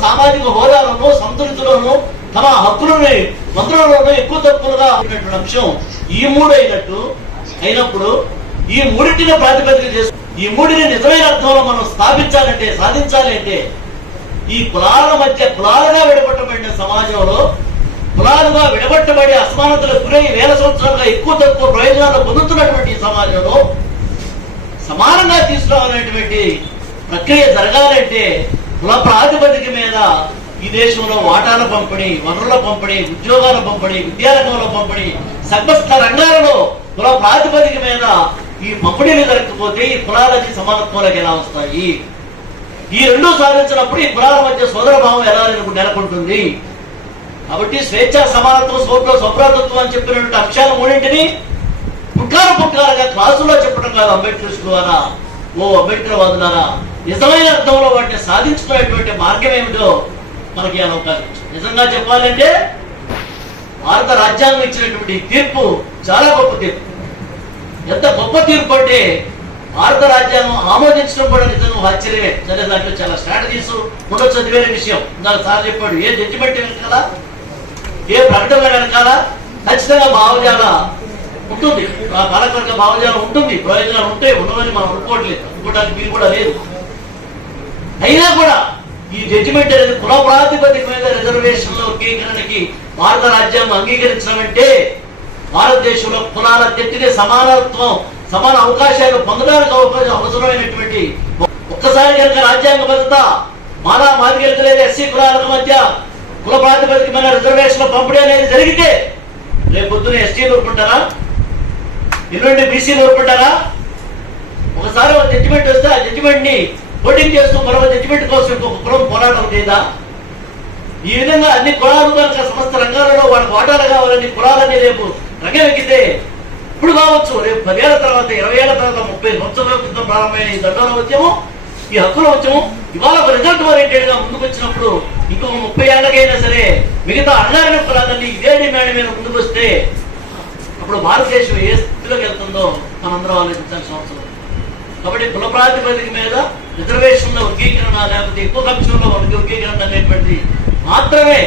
సామాజిక హోదాలను సంతృప్తులను తమ హక్కులని మంత్రులను ఎక్కువ తక్కువగా ఉన్నటువంటి అంశం ఈ మూడు అయినట్టు అయినప్పుడు ఈ మూడింటిని ప్రాతిపదిక చేసు ఈ మూడిని నిజమైన అర్థంలో మనం స్థాపించాలంటే సాధించాలి అంటే ఈ కులాల మధ్య కులాలుగా విడగొట్టబడిన సమాజంలో కులాలుగా విడగొట్టబడి అసమానతలకు గురై వేల సంవత్సరాలుగా ఎక్కువ తక్కువ ప్రయోజనాలు పొందుతున్నటువంటి ఈ సమాజంలో సమానంగా తీసుకురావాలనేటువంటి ప్రక్రియ జరగాలంటే కుల ప్రాతిపదిక మీద ఈ దేశంలో వాటాల పంపిణీ వనరుల పంపిణీ ఉద్యోగాల పంపిణీ విద్యారంగంలో పంపిణీ సమస్త రంగాలలో కుల ప్రాతిపదిక మీద ఈ పంపిణీలు జరగకపోతే ఈ కులాలకి సమానత్వాలకు ఎలా వస్తాయి? ఈ రెండు సాధించినప్పుడు ఈ కులాల మధ్య సోదర భావం ఎలా నెలకొంటుంది? కాబట్టి స్వేచ్ఛ సమానత్వం సోట్లో స్వప్రాతత్వం అని చెప్పినటువంటి అంశాలు మూడింటిని పుట్కాల పుట్కాలుగా క్లాసులో చెప్పడం కాదు అంబేద్కర్ ద్వారా ఓ అంబేద్కర్ వాదులారా నిజమైన అర్థంలో వాటిని సాధించుకునేటువంటి మార్గం ఏమిటో మనకి అవకాశం నిజంగా చెప్పాలంటే భారత రాజ్యాంగం ఇచ్చినటువంటి తీర్పు చాలా గొప్ప తీర్పు. ఎంత గొప్ప తీర్పు అంటే భారత రాజ్యాంగం ఆమోదించడం కూడా నిజంగా ఆశ్చర్యమే. సరే దాంట్లో చాలా స్ట్రాటజీస్ ఉండొచ్చు అది వేరే విషయం. ఇందాక సార్ చెప్పాడు ఏ జడ్జిమెంట్ వెనకాల ఏ ప్రకటన వెనకాల ఖచ్చితంగా భావజాల ఉంటుంది. ఆ పాలకవర్గ భావజాలం ఉంటుంది ప్రయోజనాలు ఉంటాయి ఉన్నవని మనం అనుకోవట్లేదు. అనుకోవడానికి మీరు కూడా లేదు. అయినా కూడా ఈ జడ్జిమెంట్ అనేది కుల ప్రాతిపదిక మీద రిజర్వేషన్ల వర్గీకరణకి భారత రాజ్యాంగం అంగీకరించడం అంటే భారతదేశంలో కులాల తెట్టిన సమానత్వం సమాన అవకాశాలు పొందడానికి అవకాశం అవసరమైనటువంటి ఒక్కసారి కనుక రాజ్యాంగ భద్రత మానవ మాదిగలకు లేదా ఎస్సీ కులాలకు మధ్య కుల ప్రాతిపదిక మీద రిజర్వేషన్ పంపిణీ అనేది జరిగితే రేపు పొద్దున ఎస్టీలు ఊరుకుంటారా ఎల్లుండి బీసీలు ఊరుకుంటారా ఒకసారి ఒక జడ్జిమెంట్ వస్తే ఆ జడ్జిమెంట్ని ఓటింగ్ చేస్తూ మరో జడ్జిమెంట్ కోసం ఇంకొక కులం పోరాటం లేదా? ఈ విధంగా అన్ని కులాలు కనుక సమస్త రంగాలలో వాళ్ళకి వాటాలు కావాలని కులాలన్నీ రేపు రంగెక్కితే ఇప్పుడు కావచ్చు. రేపు పదేళ్ళ తర్వాత ఇరవై ఏళ్ళ తర్వాత ముప్పై సంవత్సరాల క్రితం ప్రారంభమైన ఈ దండాల ఉద్యమం ఈ హక్కుల ఉద్యమం ఇవాళ ఒక రిజల్ట్ ఓరియంటెడ్గా ముందుకు వచ్చినప్పుడు ఇంకొక ముప్పై ఏళ్ళకైనా సరే మిగతా అణగారిన కులాలన్నీ ఇదే డిమాండ్ మీద ముందుకు వస్తే అప్పుడు భారతదేశం ఏ స్థితిలోకి వెళ్తుందో మనందరం ఆలోచించాల్సిన అవసరం కాబట్టి కుల ప్రాతిపదిక మీద రిజర్వేషన్ల వర్గీకరణ లేకపోతే ఎక్కువ కమిషన్ల వర్గీకరణ అనేటువంటిది మాత్రమే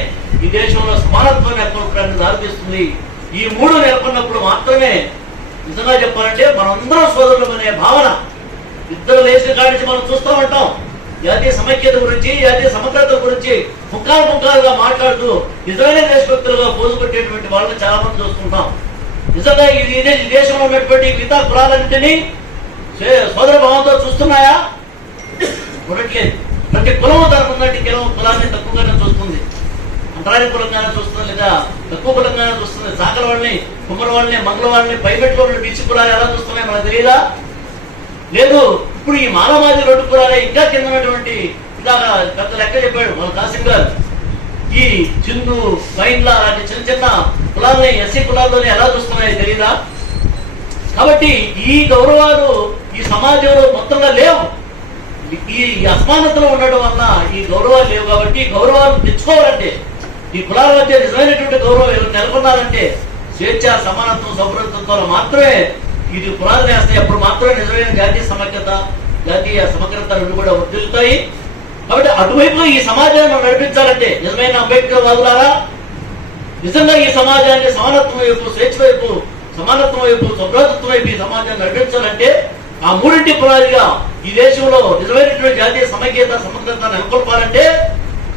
ఈ దేశంలో సమానత్వం నెలకొల్పడానికి దారితీస్తుంది. ఈ మూడు నెలకొన్నప్పుడు మాత్రమే నిజంగా చెప్పాలంటే మనందరం సోదరులం అనే భావన. ఇద్దరు లేచిన కాడి నుంచి మనం చూస్తూ ఉంటాం. జాతీయ సమైక్యత గురించి జాతీయ సమగ్రత గురించి ముఖాలు ముఖాలుగా మాట్లాడుతూ నిజమైన దేశభక్తులుగా పోజు వాళ్ళని చాలా మంది చూస్తుంటాం. నిజంగా ఈ దేశంలో ఉన్నటువంటి మిగతా కులాలన్నింటినీ సోదర భావంతో చూస్తున్నాయా? చూడట్లేదు ప్రతి కులము ధర్మం కంటే కేవలం కులాన్ని తక్కువగానే చూస్తుంది. అంతరాని కులంగానే చూస్తుంది లేదా తక్కువ కులంగానే చూస్తుంది. సాకల వాళ్ళని కుమ్మర వాళ్ళని మంగళ వాళ్ళని బీచ్ కులాలు ఎలా చూస్తున్నాయి మనకు తెలియదా? లేదు. ఇప్పుడు ఈ మానవాది రోడ్డు కులాలే ఇంకా కిందనటువంటి ఇందాక పెద్ద లెక్క చెప్పాడు మన కాసిం గారు ఈ చిందు మైండ్ల లాంటి చిన్న చిన్న కులాలని ఎస్సీ కులాల్లోనే ఎలా చూస్తున్నాయో తెలియదా? కాబట్టి ఈ గౌరవాలు ఈ సమాజంలో మొత్తంగా లేవు. ఈ అసమానతలో ఉండడం వల్ల ఈ గౌరవాలు లేవు కాబట్టి ఈ గౌరవాలు తెచ్చుకోవాలంటే ఈ కులాల మధ్య నిజమైనటువంటి గౌరవం ఎవరు నెలకొన్నారంటే స్వేచ్ఛ సమానత్వం సౌభ్రతత్వంతో మాత్రమే ఇది కులాలు వేస్తాయి. అప్పుడు మాత్రమే నిజమైన జాతీయ సమగ్రత జాతీయ సమగ్రత రెండు కూడా వర్ధిల్లుతాయి కాబట్టి అటువైపు ఈ సమాజాన్ని నడిపించాలంటే నిజమైన అంబేద్కర్ వాదులారా నిజంగా ఈ సమాజాన్ని సమానత్వం వైపు స్వేచ్ఛ వైపు సమానత్వం వైపు సౌభ్రతత్వం వైపు ఈ సమాజాన్ని నడిపించాలంటే ఆ మూడింటి పునాదిగా ఈ దేశంలో నిజమైనటువంటి జాతీయ సమైక్యత సమగ్రత నెలకొల్పాలంటే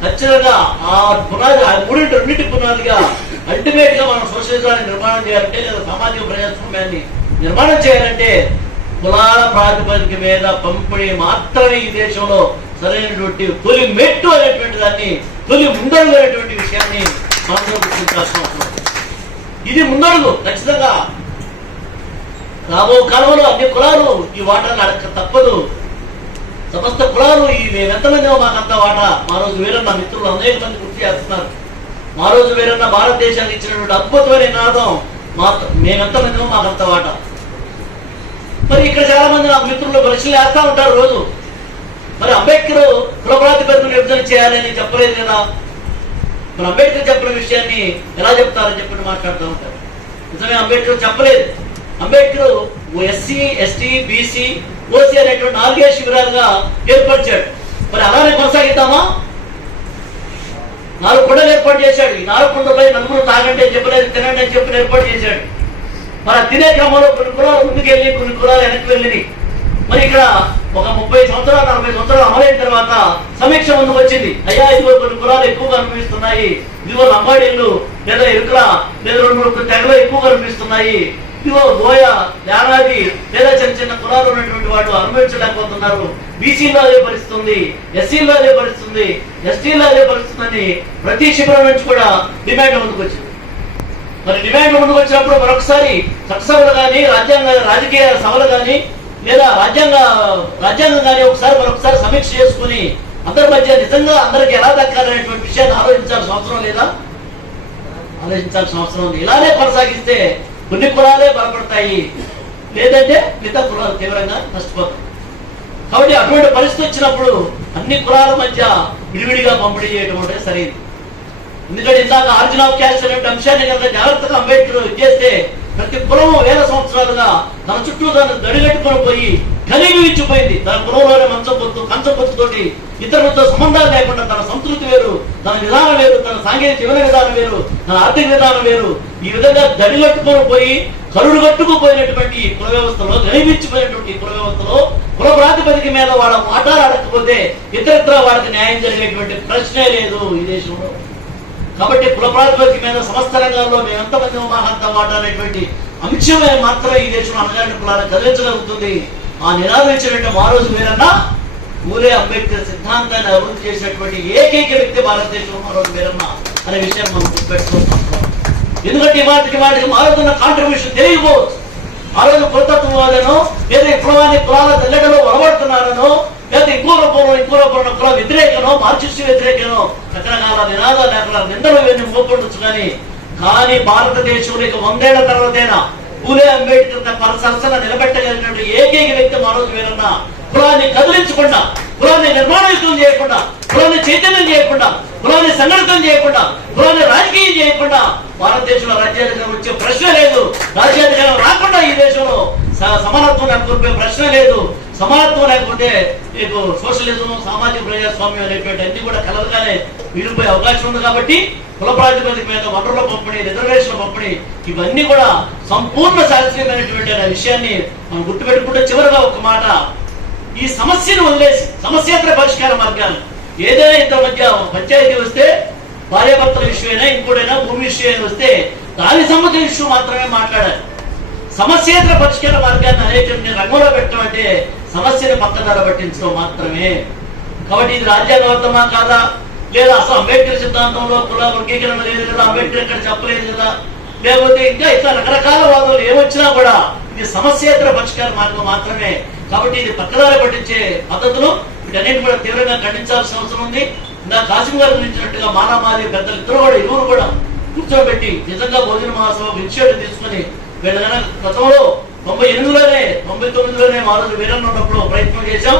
ఖచ్చితంగా ఆ పునాది ఆ మూడింటి రెండింటి పునాదిగా అల్టిమేట్గా మనం సోషలిజాన్ని నిర్మాణం చేయాలంటే లేదా సామాజిక ప్రజాస్వామ్యాన్ని నిర్మాణం చేయాలంటే కులాల ప్రాతిపదిక మీద పంపిణీ మాత్రమే ఈ దేశంలో సరైనటువంటి తొలి మెట్టు అనేటువంటి దాన్ని తొలి ముందడుగు అనేటువంటి విషయాన్ని మనం గుర్తించాల్సిన అవసరం ఇది ముందడుగు ఖచ్చితంగా రాబో కాలంలో అన్ని కులాలు ఈ వాటాను అడగ తప్పదు. సమస్త కులాలు ఈ మేము ఎంతమంది మాకంత వాటా. మా రోజు వేరన్న మిత్రులు అనేక మంది గుర్తు చేస్తున్నారు. మా రోజు వేరన్న భారతదేశానికి ఇచ్చినటువంటి అద్భుతమైన నినాదం మా మేమెంతమంది మాకంత వాటా. మరి ఇక్కడ చాలా మంది నా మిత్రులు పరీక్షలు వేస్తా ఉంటారు రోజు. మరి అంబేద్కర్ కుల ప్రాతిపదికన విభజన చేయాలని చెప్పలేదు కదా? మరి అంబేద్కర్ చెప్పిన విషయాన్ని ఎలా చెప్తారని చెప్పి మాట్లాడుతూ ఉంటారు. నిజమే అంబేద్కర్ చెప్పలేదు. Ambedkar SC ST BC OC అనేటువంటి నాలుగే శిబిరాలుగా ఏర్పరిచాడు. మరి అలానే కొనసాగిద్దామా? నాలుగు కొండలు ఏర్పాటు చేశాడు. ఈ నాలుగు కొండలపై నలుగురు తాగండి అని చెప్పలేదు తినండి అని చెప్పి ఏర్పాటు చేశాడు. మరి ఆ తినే క్రమంలో కొన్ని కులాలు ముందుకెళ్ళి కొన్ని కులాలు వెనక్కి వెళ్ళినాయి మరి ఇక్కడ ఒక ముప్పై సంవత్సరాలు నలభై సంవత్సరాలు అమలైన తర్వాత సమీక్ష ముందుకు వచ్చింది. అయ్యా ఇదిగో కొన్ని కులాలు ఎక్కువగా అనిపిస్తున్నాయి. ఇదిగో అంబాడీలు లేదా ఎరుకల లేదా రెండు మూడు తెగలు ఎక్కువగా అనిపిస్తున్నాయి. ఇదిగో గోయ యానాది లేదా చిన్న చిన్న కులాలు ఉన్నటువంటి వాళ్ళు అనుభవించలేకపోతున్నారు. బీసీలో అదే పరిస్థితుంది ఎస్సీలో అదే పరిస్థితుంది ఎస్టీలో అదే పరిస్థితుందని ప్రతి శిబిరం నుంచి కూడా డిమాండ్ ముందుకు వచ్చింది. మరి డిమాండ్ ముందుకు వచ్చినప్పుడు మరొకసారి చట్టసభలు కానీ రాజ్యాంగ రాజకీయ సభలు కానీ లేదా రాజ్యాంగ రాజ్యాంగం కానీ ఒకసారి మరొకసారి సమీక్ష చేసుకుని అందరి మధ్య నిజంగా అందరికి ఎలా దక్కాలనేటువంటి విషయాన్ని ఆలోచించాల్సిన అవసరం లేదా? ఆలోచించాల్సిన అవసరం ఉంది. ఇలానే కొనసాగిస్తే కొన్ని కులాలే బలపడతాయి. లేదంటే మిగతా కులాలు తీవ్రంగా నష్టపోతాయి. కాబట్టి అటువంటి పరిస్థితి వచ్చినప్పుడు అన్ని కులాల మధ్య విడివిడిగా పంపిణీ చేయడం అంటే సరైనది. ఎందుకంటే ఇందాక ఆర్జిన్ ఆఫ్ క్యాస్ట్ అనే అంశాన్ని కనుక జాగ్రత్తగా అంబేద్కర్ చేస్తే ప్రతి కులం వేల సంవత్సరాలుగా తన చుట్టూ తను దడిగట్టుకొని పోయి ఘనీభవించిపోయింది తన కులంలోనే మంచం పొత్తు కంచం పొత్తుతోటి ఇతరులతో సంబంధాలు లేకుండా తన సంస్కృతి వేరు తన విధానం వేరు తన సాంకేతిక జీవన విధానం వేరు తన ఆర్థిక విధానం వేరు. ఈ విధంగా దడిలట్టుకొని పోయి కరుడు కట్టుకుపోయినటువంటి ఈ కుల వ్యవస్థలో ఘనీభించిపోయినటువంటి ఈ కుల వ్యవస్థలో కుల ప్రాతిపదిక మీద వాళ్ళ మాటాలు అడగకపోతే ఇతరత్ర వాళ్ళకి న్యాయం జరిగేటువంటి ప్రశ్నే లేదు ఈ దేశంలో. కాబట్టి కుల ప్రాతిపదిక మీద సమస్త రంగాల్లో మేము ఎంతమంది మహాంతం మాట అంశమే మాత్రమే ఈ దేశంలో అనగాని కులాన్ని కదిలించగలుగుతుంది. ఆ నినాదం ఇచ్చినట్టు ఆ రోజు మీరన్నా ఊరే అంబేద్కర్ సిద్ధాంతాన్ని అభివృద్ధి చేసినటువంటి ఏకైక వ్యక్తి భారతదేశంలో మరో రోజు అనే విషయం మనం గుర్తుపెట్టుకుంటాం ఎందుకంటే వాటికి వాటికి మారుతున్న కాంట్రిబ్యూషన్ తెలియకపోవచ్చు ఆ రోజు కులతత్వవాదనో లేదా ఈ కులాల తెల్లడలో ఒలబడుతున్నారనో లేదా ఇంకో రూపంలో ఇంకో రూపంలో కుల వ్యతిరేకనో మార్క్సిస్ట్ వ్యతిరేకనో రకరకాల నినాదాలు లేకుండా నిందలు ఇవన్నీ మోపడొచ్చు కానీ కానీ భారతదేశంలో ఇక వందేళ్ళ తర్వాతైనా పూలే అంబేద్కర్ తన సరసన నిలబెట్టగలిగినటువంటి ఏకైక వ్యక్తి ఆ రోజు వీరన్న కులాన్ని కదిలించకుండా కులాన్ని నిర్మాణయుతం చేయకుండా కులాన్ని చైతన్యం చేయకుండా కులాన్ని సంఘటితం చేయకుండా కులాన్ని రాజకీయం చేయకుండా భారతదేశంలో రాజ్యాంగం వచ్చే ప్రశ్న లేదు. రాజ్యాంగం రాకుండా ఈ దేశంలో సమానత్వం లేకపోతే ప్రశ్న లేదు. సమానత్వం లేకుంటే మీకు సోషలిజం సామాజిక ప్రజాస్వామ్యం అనేటువంటి అన్ని కూడా కలవగానే విడిపోయే అవకాశం ఉంది కాబట్టి కుల ప్రాతిపదిక మీద వనరుల పంపిణీ రిజర్వేషన్ల పంపిణీ ఇవన్నీ కూడా సంపూర్ణ శాస్త్రీయమైనటువంటి అనే విషయాన్ని మనం గుర్తుపెట్టుకుంటే చివరిగా ఒక మాట ఈ సమస్యను వదిలేసి సమస్యేతర పరిష్కార మార్గాలు. ఏదైనా ఇంత మధ్య పంచాయతీ వస్తే భార్యాభర్తల విషయమైనా ఇంకోటైనా భూమి విషయం వస్తే దాని సంబంధించిన ఇష్యూ మాత్రమే మాట్లాడాలి. సమస్యేతర పరిష్కార మార్గాన్ని అనేటువంటి రంగంలో పెట్టడం అంటే సమస్యని పక్కదార పట్టించడం మాత్రమే. కాబట్టి ఇది రాజ్యాంగబద్ధమా కాదా? లేదా అసలు అంబేద్కర్ సిద్ధాంతంలో కుల వర్గీకరణ లేదు కదా అంబేద్కర్ ఇక్కడ చెప్పలేదు కదా? లేకపోతే ఇంకా ఇట్లా రకరకాల వాదనలు ఏమొచ్చినా కూడా ఇది సమస్యేతర పరిష్కార మార్గం మాత్రమే. కాబట్టి ఇది పక్కదారి పట్టించే పద్ధతులు. వీటన్నిటి కూడా తీవ్రంగా ఖండించాల్సిన అవసరం ఉంది. ఇందా కాశీం గారు గురించినట్టుగా మానమాది పెద్దలు ఇద్దరు కూడా ఇరువురు కూడా కూర్చోబెట్టి నిజంగా భోజన మహాసభ ఇనిషియేటివ్ తీసుకుని వీళ్ళ గతంలో తొంభై ఎనిమిదిలోనే తొంభై తొమ్మిదిలోనే మా రోజు వీరన్న ఉన్నప్పుడు ప్రయత్నం చేశాం.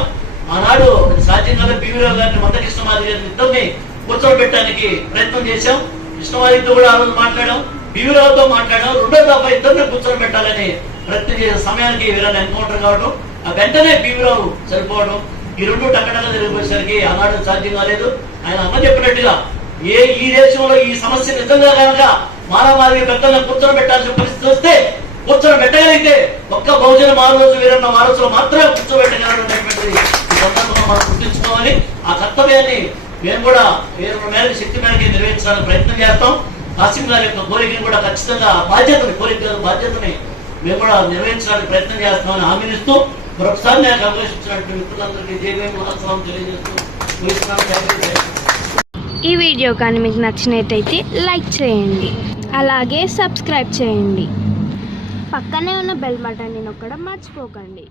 ఆనాడు సాధ్యం కదా బీవీరావు గారిని మందకృష్ణమాది గారిని ఇద్దరిని కూర్చోబెట్టడానికి ప్రయత్నం చేశాం. కృష్ణమాదితో కూడా ఆ రోజు మాట్లాడాం. బీవీరావుతో మాట్లాడాం. రెండో తప్ప ఇద్దరిని కూర్చోబెట్టాలని ప్రయత్నం చేసే సమయానికి వీరన్న ఎన్కౌంటర్ కావడం వెంటనే భీమరావు చనిపోవడం ఈ రెండు టక్కటగా జరిగిపోయేసరికి ఆనాడు సాధ్యం కాలేదు. ఆయన అమ్మ చెప్పినట్టుగా ఏ ఈ దేశంలో ఈ సమస్య నిజంగా కనుక మానవాళి పెద్దలను కూర్చొని పెట్టాల్సిన పరిస్థితి వస్తే కూర్చొని పెట్టగలిగితే ఒక్క బహుజన మారోజు వీరన్న మారోజులో మాత్రమే కూర్చోబెట్టగలరు సందర్భంలో మనం గుర్తించుకోవాలి. ఆ కర్తవ్యాన్ని మేము కూడా వేరు మేరకు శక్తి మేరకు నిర్వహించడానికి ప్రయత్నం చేస్తాం. కాసిం గారి యొక్క కోరికను కూడా ఖచ్చితంగా బాధ్యతని కోరిక బాధ్యతని మేము కూడా నిర్వహించడానికి ప్రయత్నం చేస్తామని హామీనిస్తూ మరొకసారి నేను అవకాశించినటువంటి మిత్రులందరికీ జేవీ మహోత్సవం తెలియజేస్తూ ఈ వీడియో కానీ మీకు నచ్చినట్టయితే లైక్ చేయండి. అలాగే సబ్స్క్రైబ్ చేయండి. పక్కనే ఉన్న బెల్ బటన్ని నొక్కడం మర్చిపోకండి.